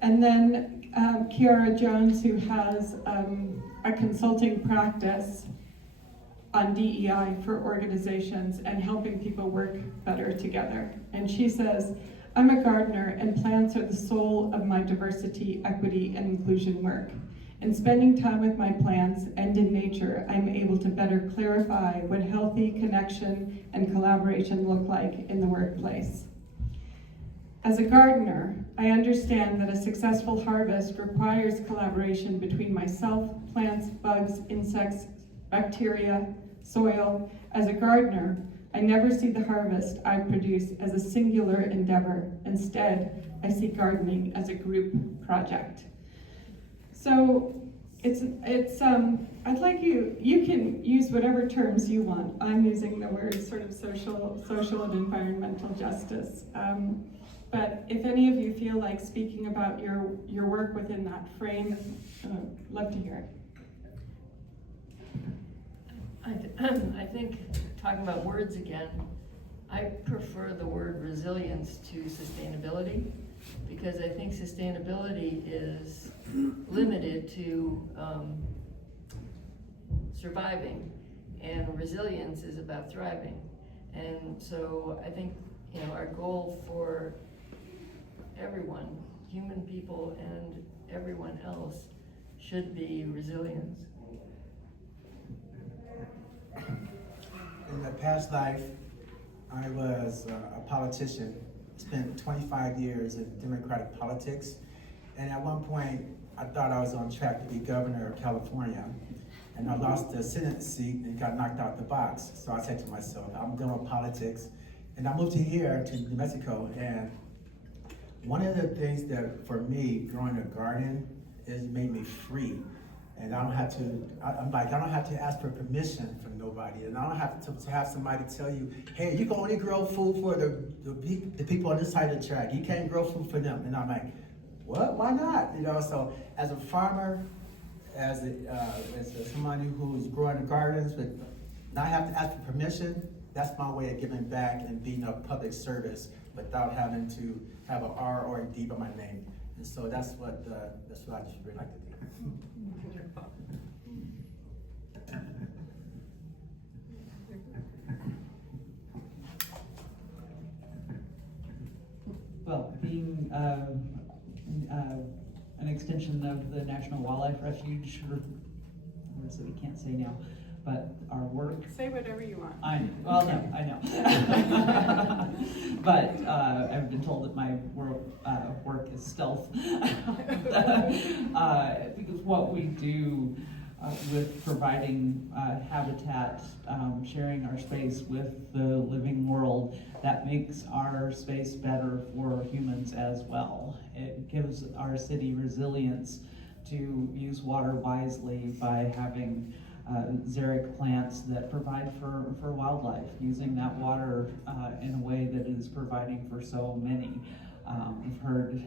And then Kiara Jones, who has a consulting practice on DEI for organizations and helping people work better together. And she says, I'm a gardener and plants are the soul of my diversity, equity, and inclusion work. In spending time with my plants and in nature, I'm able to better clarify what healthy connection and collaboration look like in the workplace. As a gardener, I understand that a successful harvest requires collaboration between myself, plants, bugs, insects, bacteria, soil. As a gardener, I never see the harvest I produce as a singular endeavor. Instead, I see gardening as a group project. So I'd like you can use whatever terms you want. I'm using the word sort of social and environmental justice. But if any of you feel like speaking about your work within that frame, love to hear it. I think, talking about words again, I prefer the word resilience to sustainability, because I think sustainability is limited to surviving, and resilience is about thriving. And so I think, you know, our goal for everyone, human people and everyone else, should be resilience. In the past life, I was a politician, spent 25 years in Democratic politics, and at one point, I thought I was on track to be governor of California, and I lost the Senate seat and got knocked out the box. So I said to myself, I'm done with politics, and I moved here to New Mexico, and one of the things that, for me, growing a garden, is made me free. And I don't have to, I don't have to ask for permission from nobody. And I don't have to have somebody tell you, hey, you can only grow food for the people on this side of the track. You can't grow food for them. And I'm like, what, why not? You know, so as a farmer, as somebody who's growing gardens, but not have to ask for permission, that's my way of giving back and being of public service without having to have an R or a D by my name. And so that's what I just really like to do. Well, being an extension of the National Wildlife Refuge, or what is it, we can't say now, but our work. Say whatever you want. I know, well, no, I know. But I've been told that my work is stealth. Because what we do with providing habitat, sharing our space with the living world, that makes our space better for humans as well. It gives our city resilience to use water wisely by having xeric plants that provide for wildlife, using that water in a way that is providing for so many. We've heard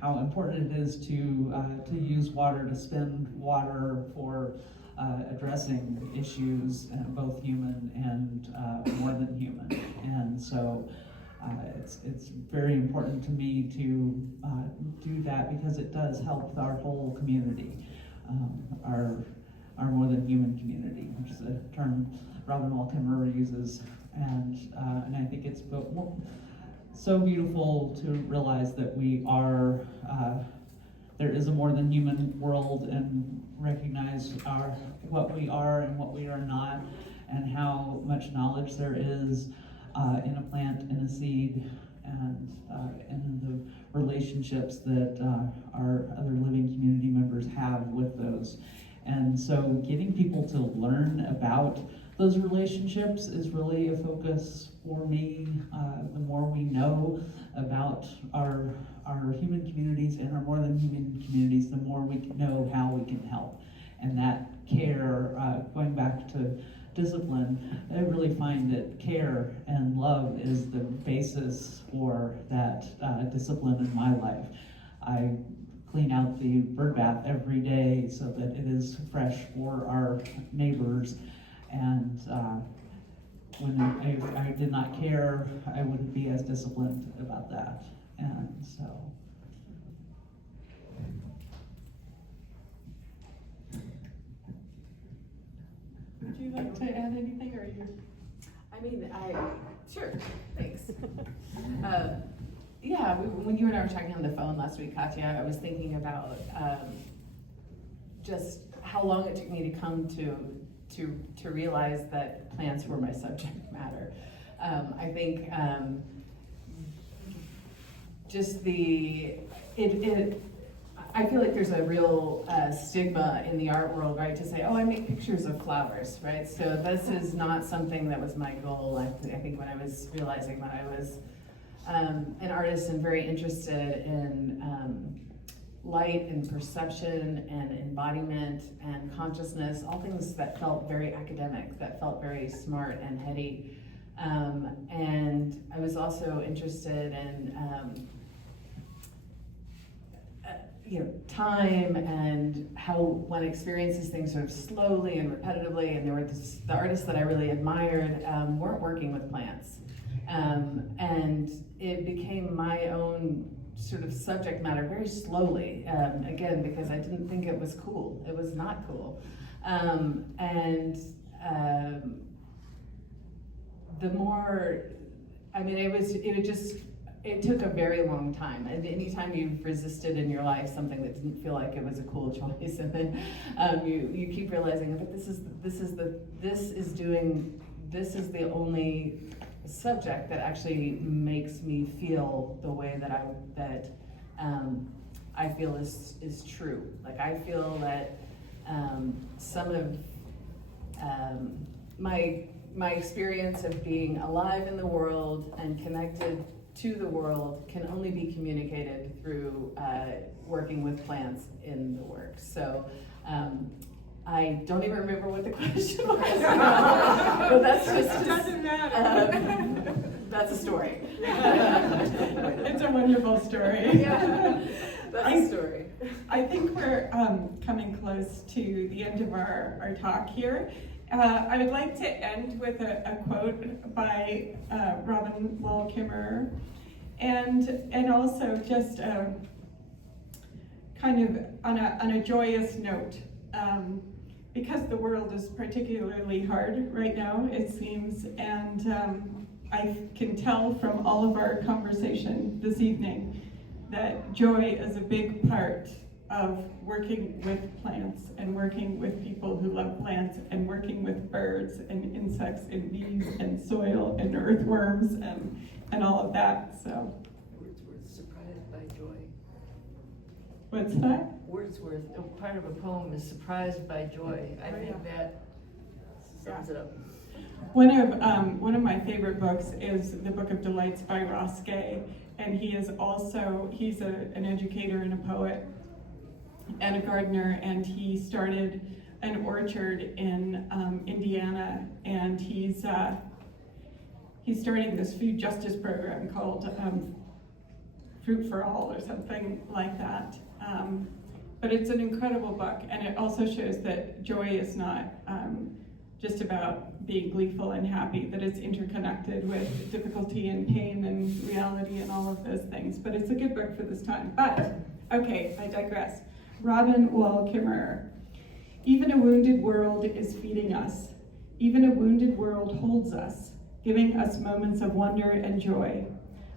how important it is to use water, to spend water for addressing issues, both human and more than human. And so it's very important to me to do that because it does help our whole community, our more than human community, which is a term Robin Wall Kimmerer uses. And I think it's so beautiful to realize that we are, there is a more than human world, and recognize what we are and what we are not, and how much knowledge there is in a plant, in a seed, and in the relationships that our other living community members have with those. And so getting people to learn about those relationships is really a focus for me. The more we know about our human communities and our more than human communities, the more we know how we can help. And that care, going back to discipline, I really find that care and love is the basis for that discipline in my life. I clean out the bird bath every day so that it is fresh for our neighbors. And when I did not care, I wouldn't be as disciplined about that. And so. Would you like to add anything, or you? Sure, thanks. Yeah, when you and I were talking on the phone last week, Katya, I was thinking about just how long it took me to come to realize that plants were my subject matter. I think just I feel like there's a real stigma in the art world, right, to say, oh, I make pictures of flowers, right? So this is not something that was my goal. I think when I was realizing that I was an artist and very interested in light and perception and embodiment and consciousness, all things that felt very academic, that felt very smart and heady. And I was also interested in time and how one experiences things sort of slowly and repetitively, and there were the artists that I really admired weren't working with plants. And it became my own sort of subject matter very slowly, again, because I didn't think it was cool. It was not cool. The more, it took a very long time. And anytime you've resisted in your life something that didn't feel like it was a cool choice, and then you keep realizing that this is the only subject that actually makes me feel the way that I feel is true. Like I feel that some of my experience of being alive in the world and connected to the world can only be communicated through working with plants in the work. So I don't even remember what the question was, but that's just, it doesn't matter. That's a story. It's a wonderful story. Yeah, that's a story. I think we're coming close to the end of our talk here. I would like to end with a quote by Robin Wall Kimmerer, and also just kind of on a joyous note, because the world is particularly hard right now, it seems, and I can tell from all of our conversation this evening that joy is a big part of working with plants and working with people who love plants and working with birds and insects and bees and soil and earthworms and all of that. So Wordsworth, surprised by joy. what's that? Wordsworth, part of a poem is surprised by joy. I think that sums it up. One of my favorite books is The Book of Delights by Ross Gay, and he's an educator and a poet and a gardener, and he started an orchard in Indiana, and he's starting this food justice program called Fruit for All or something like that. But it's an incredible book, and it also shows that joy is not just about being gleeful and happy, that it's interconnected with difficulty and pain and reality and all of those things. But it's a good book for this time. But, okay, I digress. Robin Wall Kimmerer. Even a wounded world is feeding us. Even a wounded world holds us, giving us moments of wonder and joy.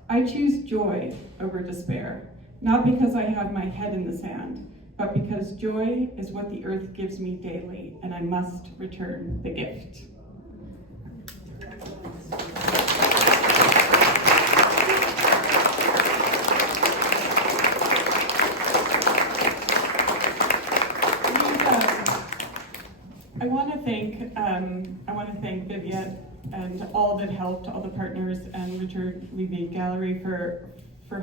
I choose joy over despair, not because I have my head in the sand, but because joy is what the earth gives me daily, and I must return the gift. I want to thank Viviette and all that helped, all the partners, and Richard Levy Gallery for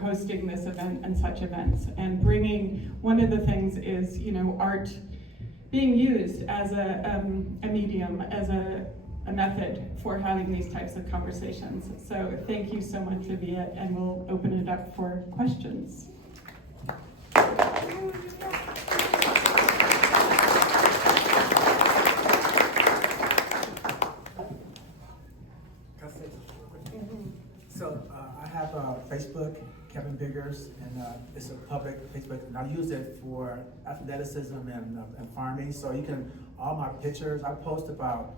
hosting this event and such events, and bringing, one of the things is, art being used as a medium, as a method for having these types of conversations. So thank you so much, Viviette, and we'll open it up for questions. So I have Facebook, Kevin Biggers, and it's a public Facebook, and I use it for athleticism and farming. So you can, all my pictures, I post about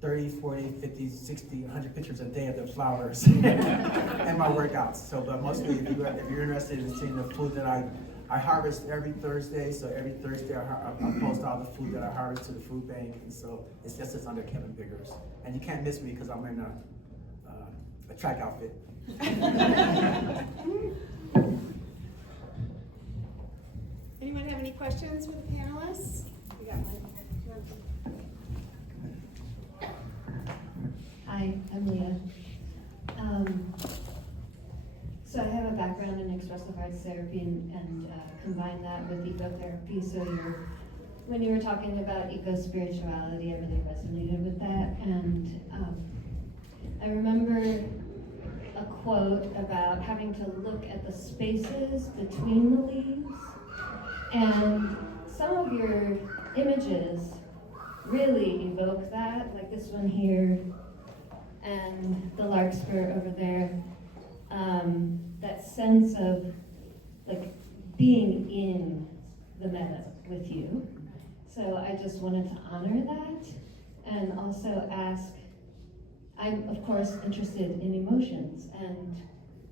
30, 40, 50, 60, 100 pictures a day of the flowers and my workouts. So, but mostly if you're interested in seeing the food that I harvest every Thursday, so every Thursday I post all the food that I harvest to the food bank, and so it's just under Kevin Biggers. And you can't miss me because I'm in a track outfit. Anyone have any questions for the panelists? We got one. Hi, I'm Leah. So I have a background in expressive arts therapy and combine that with ecotherapy. So when you were talking about eco-spirituality, I really resonated with that. And I remember a quote about having to look at the spaces between the leaves. And some of your images really evoke that, like this one here, and the larkspur over there. That sense of like being in the meadow with you. So I just wanted to honor that and also ask, I'm of course interested in emotions, and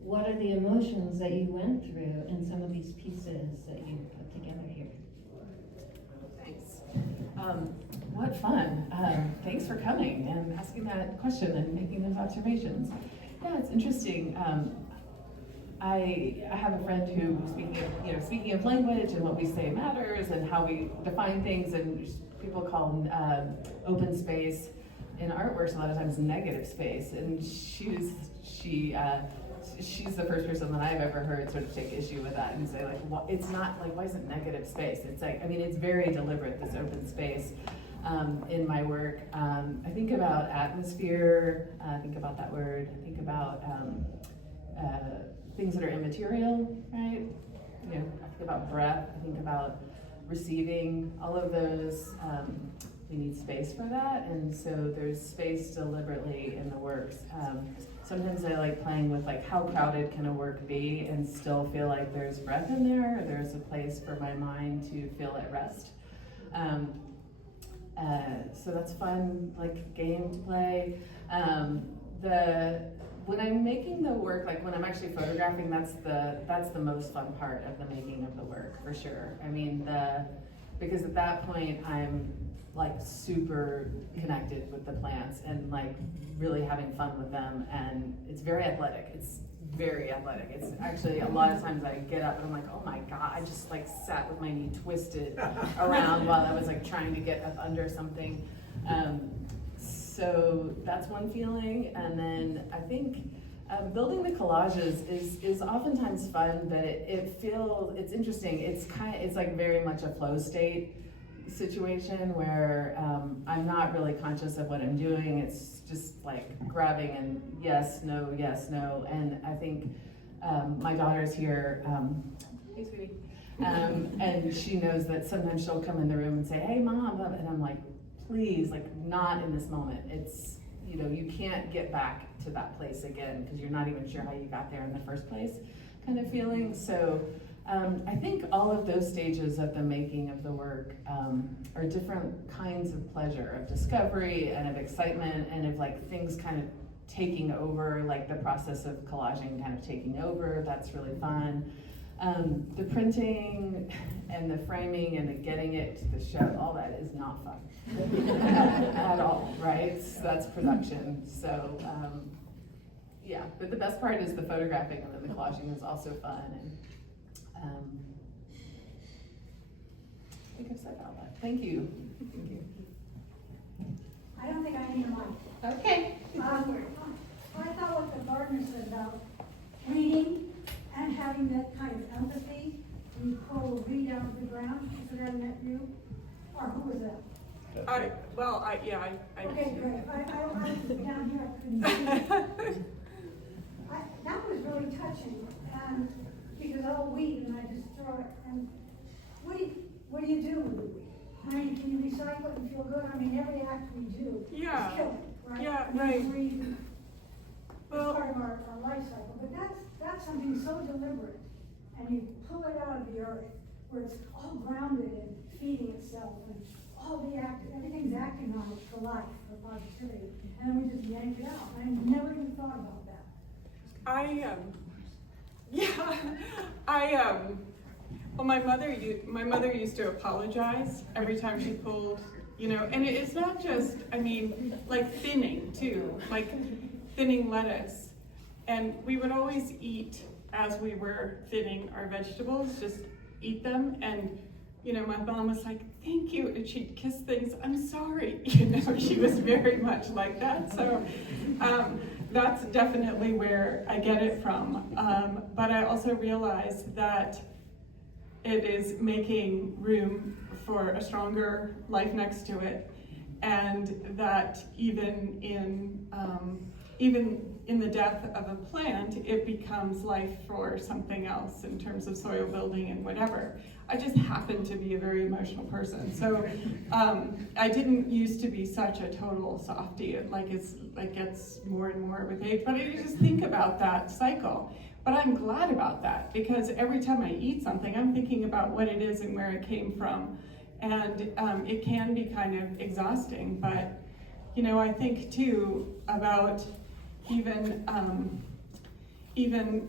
what are the emotions that you went through in some of these pieces that you put together here? Thanks. What fun. Thanks for coming and asking that question and making those observations. Yeah, it's interesting. I have a friend who, speaking of language and what we say matters and how we define things, and people call open space in artworks a lot of times negative space, and she's the first person that I've ever heard sort of take issue with that and say like, it's not like, why is it negative space? It's like, it's very deliberate, this open space. In my work, I think about atmosphere, I think about that word, I think about things that are immaterial, right? I think about breath, I think about receiving, all of those, we need space for that, and so there's space deliberately in the works. Sometimes I like playing with like, how crowded can a work be and still feel like there's breath in there, or there's a place for my mind to feel at rest. So that's fun, like game to play. When I'm making the work, like when I'm actually photographing, that's the most fun part of the making of the work, for sure. Because at that point I'm like super connected with the plants and like really having fun with them, and it's very athletic. It's very athletic. It's actually, a lot of times I get up and I'm like, oh my God, I just like sat with my knee twisted around while I was like trying to get up under something. So that's one feeling. And then I think building the collages is oftentimes fun, but it's interesting. It's like very much a flow state situation where I'm not really conscious of what I'm doing. It's just like grabbing and yes, no. And I think my daughter's here, hey sweetie, And she knows that sometimes she'll come in the room and say, "Hey, Mom," and I'm like, please, like, not in this moment. It's, you know, you can't get back to that place again because you're not even sure how you got there in the first place kind of feeling. So I think all of those stages of the making of the work are different kinds of pleasure, of discovery and of excitement and of like things kind of taking over, like the process of collaging kind of taking over. That's really fun. The printing and the framing and the getting it to the show, all that is not fun at all, right? So that's production. So yeah, but the best part is the photographing, and then the collaging is also fun. And I think I've said all that. Thank you. Thank you. I don't think I need a mic. Okay. I thought what the gardener said about reading and having that kind of empathy, when you pull a weed out of the ground, is that in that view? Or who was that? I Okay, great. I was down here, I couldn't see. That was really touching, and because all weed, and I just throw it, and what do you do with the weed? I mean, can you recycle it and feel good? I mean, every act we do is Yeah. kill it, right? Yeah, And right. breathe, Well, it's part of our life cycle, but that's something so deliberate, and you pull it out of the earth, where it's all grounded and feeding itself, and everything's acting on it for life, for positivity, and then we just yank it out. I never even thought about that. Well, my mother used to apologize every time she pulled, you know, and it's not just, I mean, like thinning too, like thinning lettuce. And we would always eat as we were thinning our vegetables, just eat them. And, you know, my mom was like, "Thank you." And she'd kiss things, "I'm sorry." You know, she was very much like that. So that's definitely where I get it from. But I also realized that it is making room for a stronger life next to it. And that even in the death of a plant, it becomes life for something else in terms of soil building and whatever. I just happen to be a very emotional person. So I didn't used to be such a total softie. It gets more and more with age, but I just think about that cycle. But I'm glad about that, because every time I eat something, I'm thinking about what it is and where it came from. And it can be kind of exhausting, but you know, I think too about even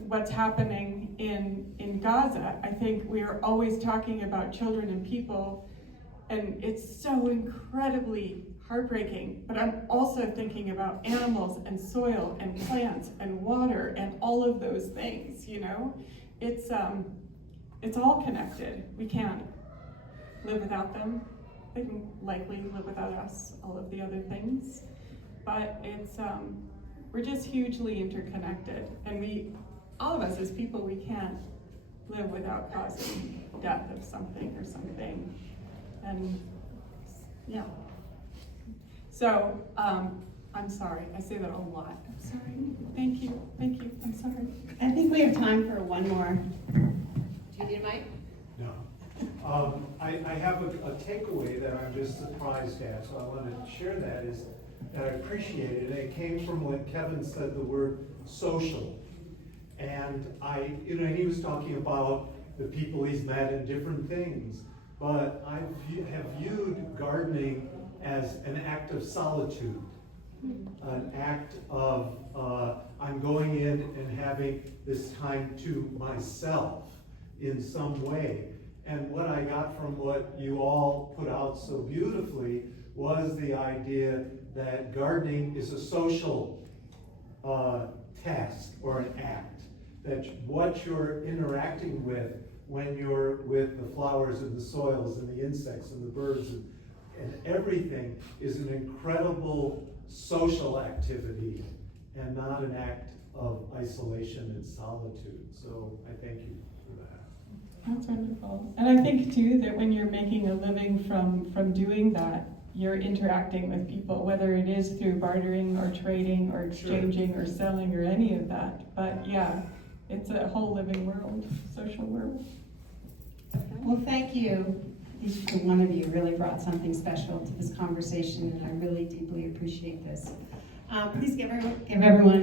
what's happening in Gaza. I think we are always talking about children and people, and it's so incredibly heartbreaking, but I'm also thinking about animals and soil and plants and water and all of those things, you know? It's all connected. We can't live without them. They can likely live without us, all of the other things. But we're just hugely interconnected. And all of us as people, we can't live without causing death of something or something. And yeah. So, I'm sorry, I say that a lot. I'm sorry. Thank you, I'm sorry. I think we have time for one more. Do you need a mic? No. I have a takeaway that I'm just surprised at, so I want to share that, is that I appreciate it. And it came from when Kevin said the word social. And he was talking about the people he's met and different things. But I have viewed gardening as an act of solitude, an act of I'm going in and having this time to myself in some way. And what I got from what you all put out so beautifully was the idea that gardening is a social task or an act, that what you're interacting with when you're with the flowers and the soils and the insects and the birds and everything is an incredible social activity and not an act of isolation and solitude. So I thank you for that. That's wonderful. And I think too that when you're making a living from doing that, you're interacting with people, whether it is through bartering or trading or exchanging or selling or any of that. But yeah, it's a whole living world, social world. Well, thank you. Each one of you really brought something special to this conversation, and I really deeply appreciate this. Please give everyone